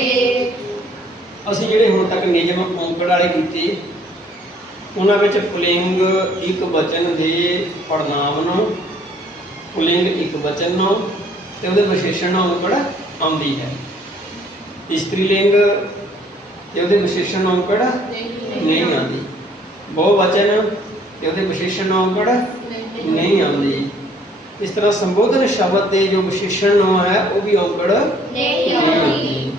ਹੋਏ ਅਸੀਂ ਜਿਹੜੇ ਹੁਣ ਤੱਕ ਨਿਯਮ ਔਂਕੜ ਵਾਲੇ ਕੀਤੇ, ਉਹਨਾਂ ਵਿੱਚ ਪੁਲਿੰਗ ਇੱਕ ਵਚਨ ਦੇ ਪੜਨਾਮ ਨੂੰ, ਪੁਲਿੰਗ ਇੱਕ ਵਚਨ ਨੂੰ ਤੇ ਉਹਦੇ ਵਿਸ਼ੇਸ਼ਣ ਨਾਲ ਔਂਕੜ ਆਉਂਦੀ ਹੈ। ਇਸਤਰੀ ਲਿੰਗ ਤੇ ਉਹਦੇ ਵਿਸ਼ੇਸ਼ਣ ਨਾਲ ਔਂਕੜ ਨਹੀਂ ਆਉਂਦੀ। ਬਹੁ ਵਚਨ ਤੇ ਉਹਦੇ ਵਿਸ਼ੇਸ਼ਣ ਨਾਲ ਔਂਕੜ ਨਹੀਂ ਆਉਂਦੀ। ਇਸ ਤਰ੍ਹਾਂ ਸੰਬੋਧਨ ਸ਼ਬਦ ਦੇ ਜੋ ਵਿਸ਼ੇਸ਼ਣ ਨੂੰ ਹੈ, ਉਹ ਵੀ ਔਂਕੜ ਨਹੀਂ ਆਉਂਦੀ।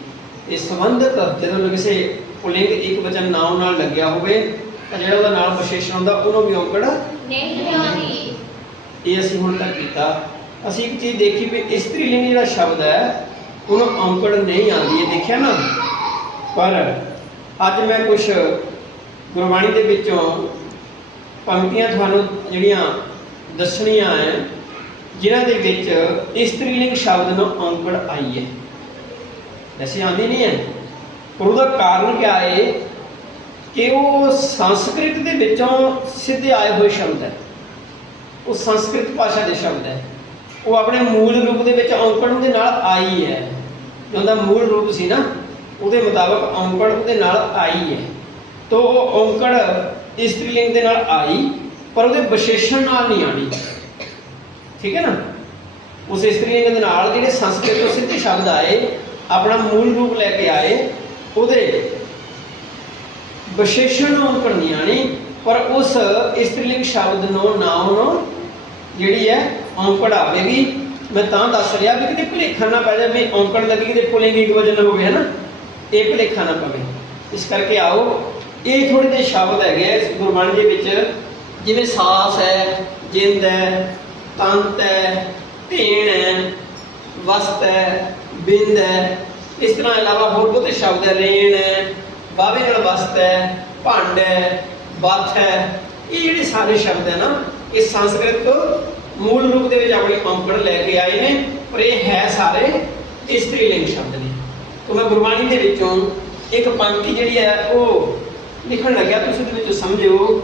ਇਹ ਸੰਬੰਧਕ ਜਦੋਂ ਕਿਸੇ ਪੁਲਿੰਗ ਇੱਕ ਵਚਨ ਨਾਮ ਨਾਲ ਲੱਗਿਆ ਹੋਵੇ ਤਾਂ ਜਿਹੜਾ ਉਹਦਾ ਨਾਲ ਵਿਸ਼ੇਸ਼ਣ ਹੁੰਦਾ ਉਹਨੂੰ ਵੀ ਔਂਕੜ ਨਹੀਂ ਆਉਂਦੀ ਇਹ ਅਸੀਂ ਹੁਣ ਤੱਕ ਕੀਤਾ। ਅਸੀਂ ਇੱਕ ਚੀਜ਼ ਦੇਖੀ ਵੀ ਇਸਤਰੀ ਲਿੰਗ ਜਿਹੜਾ ਸ਼ਬਦ ਹੈ ਉਹਨੂੰ ਔਂਕੜ ਨਹੀਂ ਆਉਂਦੀ ਇਹ ਦੇਖਿਆ ਨਾ? ਪਰ ਅੱਜ ਮੈਂ ਕੁਝ ਗੁਰਬਾਣੀ ਦੇ ਵਿੱਚੋਂ ਪੰਕਤੀਆਂ ਤੁਹਾਨੂੰ ਜਿਹੜੀਆਂ ਦੱਸਣੀਆਂ ਹੈ ਜਿਨ੍ਹਾਂ ਦੇ ਵਿੱਚ ਇਸਤਰੀ ਲਿੰਗ ਸ਼ਬਦ ਨੂੰ ਔਂਕੜ ਆਈ ਹੈ। ਐਸੀ ਆਉਂਦੀ ਨਹੀਂ ਹੈ। ਪਰ ਉਹਦਾ ਕਾਰਨ ਕੀ ਹੈ ਕਿ ਉਹ ਸੰਸਕ੍ਰਿਤ ਦੇ ਵਿੱਚੋਂ ਸਿੱਧੇ ਆਏ ਹੋਏ ਸ਼ਬਦ ਹੈ। ਉਹ ਸੰਸਕ੍ਰਿਤ ਭਾਸ਼ਾ ਦੇ ਸ਼ਬਦ ਹੈ। ਉਹ ਆਪਣੇ ਮੂਲ ਰੂਪ ਦੇ ਵਿੱਚ ਔਂਕੜ ਉਹਦੇ ਨਾਲ ਆਈ ਹੈ। ਉਹਦਾ ਮੂਲ ਰੂਪ ਸੀ ਨਾ, ਉਹਦੇ ਮੁਤਾਬਕ ਔਂਕੜ ਉਹਦੇ ਨਾਲ ਆਈ ਹੈ। ਤੋ ਉਹ ਔਂਕੜ ਇਸਤਰੀ ਲਿੰਗ ਦੇ ਨਾਲ ਆਈ, ਪਰ ਉਹਦੇ ਵਿਸ਼ੇਸ਼ਣ ਨਾਲ ਨਹੀਂ ਆਣੀ। ਠੀਕ ਹੈ ਨਾ? ਉਸ ਇਸਤਰੀ ਲਿੰਗ ਦੇ ਨਾਲ ਜਿਹੜੇ ਸੰਸਕ੍ਰਿਤ ਤੋਂ ਸਿੱਧੇ ਸ਼ਬਦ ਆਏ ਆਪਣਾ ਮੂਲ ਰੂਪ ਲੈ ਕੇ ਆਏ, ਉਹਦੇ ਵਿਸ਼ੇਸ਼ਣ ਨੂੰ ਔਂਕੜ ਨਹੀਂ ਪਰ ਉਸ ਇਸਤਰੀ ਲਿੰਗ ਸ਼ਬਦ ਨੂੰ ਨਾਮ ਨੂੰ ਜਿਹੜੀ ਹੈ, ਔਂਕੜ ਆਵੇਗੀ। ਮੈਂ ਤਾਂ ਦੱਸ ਰਿਹਾ ਵੀ ਕਿਤੇ ਭੁਲੇਖਾ ਨਾ ਪੈ ਜਾਵੇ, ਔਂਕੜ ਲੱਗੀ ਕਿਤੇ ਪੁਲਿੰਗ ਵਜਨ ਹੋਵੇ ਹੈ ਨਾ ਇਹ ਭੁਲੇਖਾ ਨਾ ਪਵੇ। ਇਸ ਕਰਕੇ ਆਓ, ਇਹ ਥੋੜੇ ਜਿਹੇ ਸ਼ਬਦ ਹੈਗੇ ਆ ਇਸ ਗੁਰਬਾਣੀ ਦੇ ਵਿੱਚ, ਜਿਵੇਂ ਸਾਸ ਹੈ, ਜਿੰਦ ਹੈ, ਤੰਤ ਹੈ ਧੇਣ ਹੈ, ਵਸਤ ਹੈ ਬਿੰਦ ਹੈ। ਇਸ ਤਰ੍ਹਾਂ ਇਲਾਵਾ ਹੋਰ ਬਹੁਤੇ ਸ਼ਬਦ ਹੈ, ਰੇਣ ਹੈ, ਬਾਵੇ ਨਾਲ ਵਸਤ ਹੈ, ਭੰਡ ਹੈ, ਬੱਥ ਹੈ। ਇਹ ਜਿਹੜੇ ਸਾਰੇ ਸ਼ਬਦ ਹੈ ਨਾ, ਇਹ ਸੰਸਕ੍ਰਿਤ ਤੋਂ ਮੂਲ ਰੂਪ ਦੇ ਵਿੱਚ ਆਪਣੇ ਔਂਕੜ ਲੈ ਕੇ ਆਏ ਨੇ, ਪਰ ਇਹ ਹੈ ਸਾਰੇ ਇਸਤਰੀ ਲਿੰਗ ਸ਼ਬਦ ਨੇ। ਤੋਂ ਮੈਂ ਗੁਰਬਾਣੀ ਦੇ ਵਿੱਚੋਂ ਇੱਕ ਪੰਕਤੀ ਜਿਹੜੀ ਹੈ, ਉਹ ਲਿਖਣ ਲੱਗਿਆ। ਤੁਸੀਂ ਉਹਦੇ ਵਿੱਚ ਸਮਝਿਓ।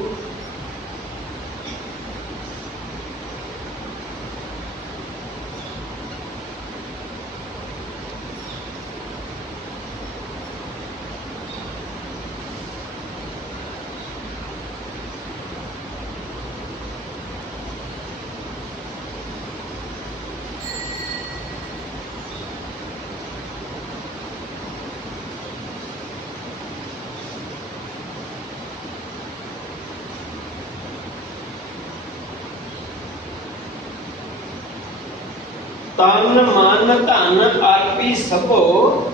ਤਨ ਮਨ ਧਨ ਅਰਪੀ ਸਭੋ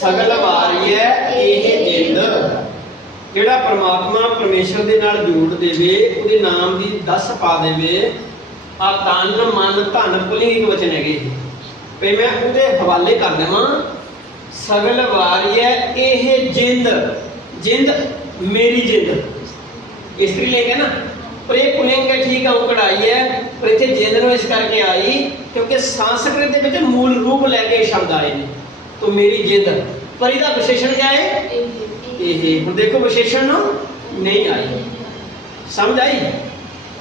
ਸਗਲ ਵਾਰੀਐ ਇਹ ਜਿੰਦ। ਜਿਹੜਾ ਪ੍ਰਮਾਤਮਾ ਪਰਮੇਸ਼ਰ ਦੇ ਨਾਲ ਜੋੜ ਦੇਵੇ, ਉਹਦੇ ਨਾਮ ਦੀ ਦਸ ਪਾ ਦੇਵੇ, ਆ ਤਨ ਮਨ ਧਨ ਪੁਲਿੰਗ ਵਚਨ ਹੈਗੇ ਇਹ। ਮੈਂ ਉਹਦੇ ਹਵਾਲੇ ਕਰ ਦੇਵਾਂ, ਸਗਲ ਵਾਰੀਐ ਇਹ ਜਿੰਦ। ਜਿੰਦ ਮੇਰੀ ਜਿੰਦ। ਇਸਤਰੀ ਲੈ ਕੇ ਨਾ, ਪਰ ਇਹ ਪੁਲਿੰਗ ਠੀਕ ਆ, ਉਹ ਕਢਾਈ ਹੈ। ਪਰ ਇੱਥੇ ਜਿੰਦ ਨੂੰ ਇਸ ਕਰਕੇ ਆਈ ਕਿਉਂਕਿ ਸੰਸਕ੍ਰਿਤ ਦੇ ਵਿੱਚ ਮੂਲ ਰੂਪ ਲੈ ਕੇ ਸ਼ਬਦ ਆਏ ਨੇ। ਤੋ ਮੇਰੀ ਜਿੰਦ। ਪਰ ਇਹਦਾ ਵਿਸ਼ੇਸ਼ਣ ਕਿਆ ਹੈ? ਇਹ ਹੁਣ ਦੇਖੋ ਵਿਸ਼ੇਸ਼ਣ ਨਹੀਂ ਆਈ। ਸਮਝ ਆਈ?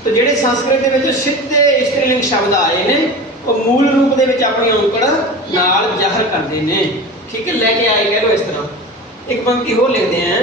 ਤਾਂ ਜਿਹੜੇ ਸੰਸਕ੍ਰਿਤ ਦੇ ਵਿੱਚ ਸਿੱਧੇ ਇਸਤਰੀਲਿੰਗ ਸ਼ਬਦ ਆਏ ਨੇ, ਉਹ ਮੂਲ ਰੂਪ ਦੇ ਵਿੱਚ ਆਪਣੀ ਔਂਕੜ ਨਾਲ ਜ਼ਾਹਰ ਕਰਦੇ ਨੇ। ਠੀਕ ਹੈ, ਲੈ ਕੇ ਆਏ ਕਹਿ ਲੋ ਇਸ ਤਰ੍ਹਾਂ। ਇੱਕ ਪੰਕਤੀ ਹੋਰ ਲਿਖਦੇ ਆਂ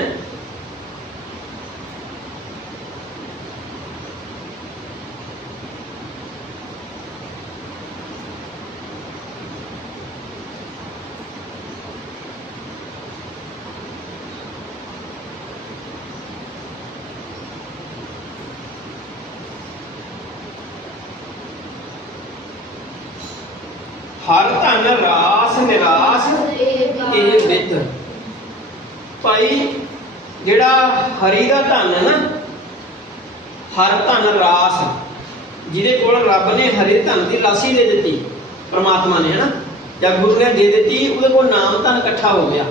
ਹਰ ਧਨ ਰਾਸ ਨਿਰਾਸ ਇਹ ਵਿਦ ਭਾਈ, ਜਿਹੜਾ ਹਰੀ ਦਾ ਧਨ ਹੈ ਨਾ, ਹਰ ਧਨ ਰਾਸ। ਜਿਹਦੇ ਕੋਲ ਰੱਬ ਨੇ ਹਰੇ ਧਨ ਦੀ ਰਾਸ਼ੀ ਦੇ ਦਿੱਤੀ, ਪ੍ਰਮਾਤਮਾ ਨੇ ਹੈ ਨਾ ਜਾਂ ਗੁਰੂ ਨੇ ਦੇ ਦਿੱਤੀ, ਉਹਦੇ ਕੋਲ ਨਾਮ ਧਨ ਇਕੱਠਾ ਹੋ ਗਿਆ।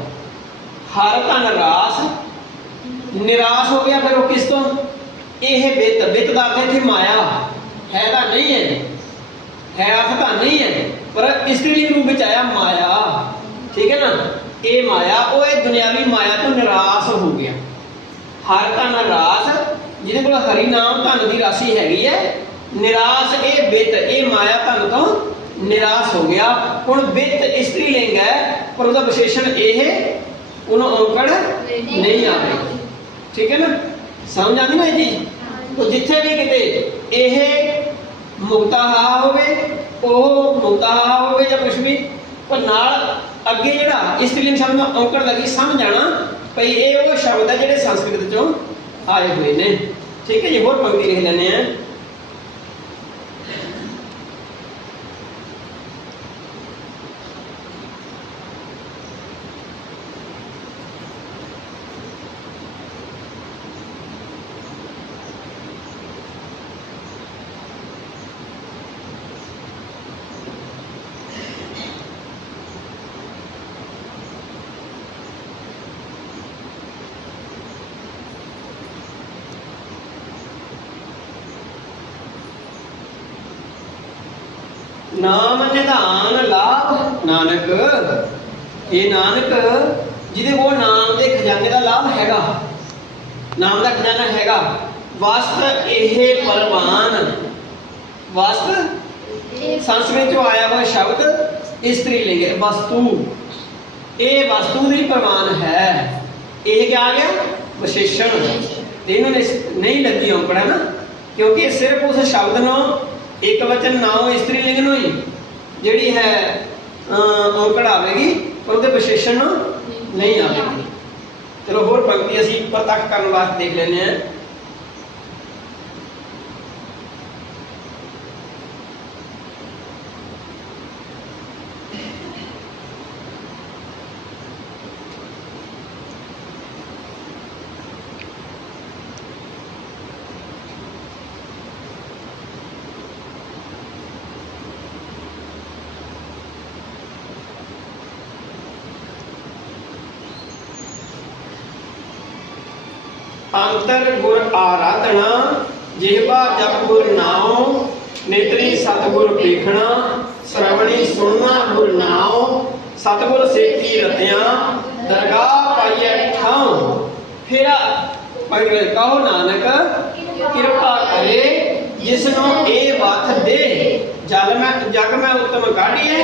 ਹਰ ਧਨ ਰਾਸ, ਨਿਰਾਸ਼ ਹੋ ਗਿਆ ਫਿਰ ਉਹ ਕਿਸ ਤੋਂ? ਇਹ ਬਿੱਤ ਬਿੱਤ ਦਾ ਅਰਥ ਇੱਥੇ ਮਾਇਆ। ਹੈ ਤਾਂ ਨਹੀਂ ਹੈ। ਹੈ ਅਰਥ ਤਾਂ ਨਹੀਂ ਹੈ। ਪਰ ਇਸਤਰੀ ਰੂਪ ਵਿੱਚ ਆਇਆ ਮਾਇਆ। ਠੀਕ ਹੈ ਨਾ? ਇਹ ਮਾਇਆ ਉਹ ਇਹ ਦੁਨਿਆਵੀ ਮਾਇਆ ਤੋਂ ਨਿਰਾਸ਼ ਹੋ ਗਿਆ। ਹਰ ਧਨ ਰਾਸ ਜਿਹਦੇ ਕੋਲ ਹਰੀ ਨਾਮ ਧਨ ਦੀ ਰਾਸ਼ੀ ਹੈਗੀ ਹੈ ਨਿਰਾਸ਼ ਇਹ ਬਿੱਤ ਇਹ ਮਾਇਆ ਧਨ ਤੋਂ ਨਿਰਾਸ਼ ਹੋ ਗਿਆ। ਹੁਣ ਵਿੱਤ ਇਸਤਰੀ ਲਿੰਗ ਹੈ ਪਰ ਉਹਦਾ ਵਿਸ਼ੇਸ਼ਣ ਇਹ ਉਹਨੂੰ ਔਂਕੜ ਨਹੀਂ ਆਵੇ। ਠੀਕ ਹੈ ਨਾ? ਸਮਝ ਆਉਂਦੀ ਨਾ ਇਹ ਚੀਜ਼? ਤੋ ਜਿੱਥੇ ਵੀ ਕਿਤੇ ਇਹ ਮੁਕਤਾਹਾ ਹੋਵੇ ਉਹ ਮੁਕਤਾਹਾ ਹੋਵੇ ਜਾਂ ਕੁਝ ਵੀ, ਪਰ ਨਾਲ ਅੱਗੇ ਜਿਹੜਾ ਇਸਤਰੀ ਲਿੰਗ ਸ਼ਬਦ ਨੂੰ ਔਂਕੜ ਲੱਗੀ ਸਮਝ ਆਣਾ ਭਈ ਇਹ ਉਹ ਸ਼ਬਦ ਹੈ ਜਿਹੜੇ ਸੰਸਕ੍ਰਿਤ ਚੋਂ ਆਏ ਹੋਏ ਨੇ। ਠੀਕ ਹੈ ਜੀ, ਹੋਰ ਪੰਕਤੀ ਲਿਖ ਲੈਂਦੇ ਆ ਨਾਮ ਨਿਧਾਨ ਲਾਭ, ਨਾਨਕ। ਇਹ ਨਾਨਕ, ਜਿਹਦੇ ਕੋਲ ਨਾਮ ਦੇ ਖਜ਼ਾਨੇ ਦਾ ਲਾਭ ਹੈਗਾ। ਨਾਮ ਦਾ ਖਜ਼ਾਨਾ ਹੈਗਾ। ਵਸਤ ਇਹ ਪਰਵਾਨ। ਵਸਤ? ਸੰਸਕ੍ਰਿਤ ਚੋਂ ਆਇਆ ਹੋਇਆ ਸ਼ਬਦ ਇਸਤਰੀ ਲਿੰਗ ਵਸਤੂ। ਇਹ ਵਸਤੂ ਦੀ ਪ੍ਰਮਾਣ ਹੈ। ਇਹ ਕੀ ਆ ਗਿਆ? ਵਿਸ਼ੇਸ਼ਣ। ਤੇ ਇਹਨਾਂ ਨੇ ਇਸ- ਨਹੀਂ ਲੱਗੀ ਔਂਕੜਾ ਨਾ, ਕਿਉਂਕਿ ਸਿਰਫ ਉਸ ਸ਼ਬਦ ਨੂੰ ਇੱਕ ਵਚਨ ਨਾਉ ਇਸਤਰੀ ਲਿੰਗ ਨੂੰ ਹੀ ਜਿਹੜੀ ਹੈ ਅਹ, ਔਂਕੜ ਆਵੇਗੀ ਪਰ ਉਹਦੇ ਵਿਸ਼ੇਸ਼ਣ ਨੂੰ ਨਹੀਂ ਆਵੇਗੀ। ਚਲੋ ਹੋਰ ਪੰਕਤੀ ਅਸੀਂ ਪ੍ਰਤੱਖ ਕਰਨ ਵਾਸਤੇ ਦੇਖ ਲੈਂਦੇ ਹਾਂ। ਅੰਤਰ ਗੁਰ ਆਰਾਧਨਾ ਜਿਹਵਾ ਜਪ ਗੁਰ ਨਾਉ, ਨੇਤਰੀ ਸਤਗੁਰ ਵੇਖਣਾ, ਸ਼ਰਵਣੀ ਸੁਣਨਾ ਗੁਰ ਨਾਉ, ਸਤਗੁਰ ਸੇਖੀ ਰਤਿਆ, ਦਰਗਾਹ ਪਾਈਐ ਠਾਉ ਫੇਰਾ ਪਗਲੇ ਕਹੋ ਨਾਨਕ, ਕਿਰਪਾ ਕਰੇ ਜਿਸ ਨੂੰ ਇਹ ਵਥ ਦੇ, ਜਲ ਮੈਂ ਜਗ ਮੈਂ ਉਤਮ ਕਾਢੀਏ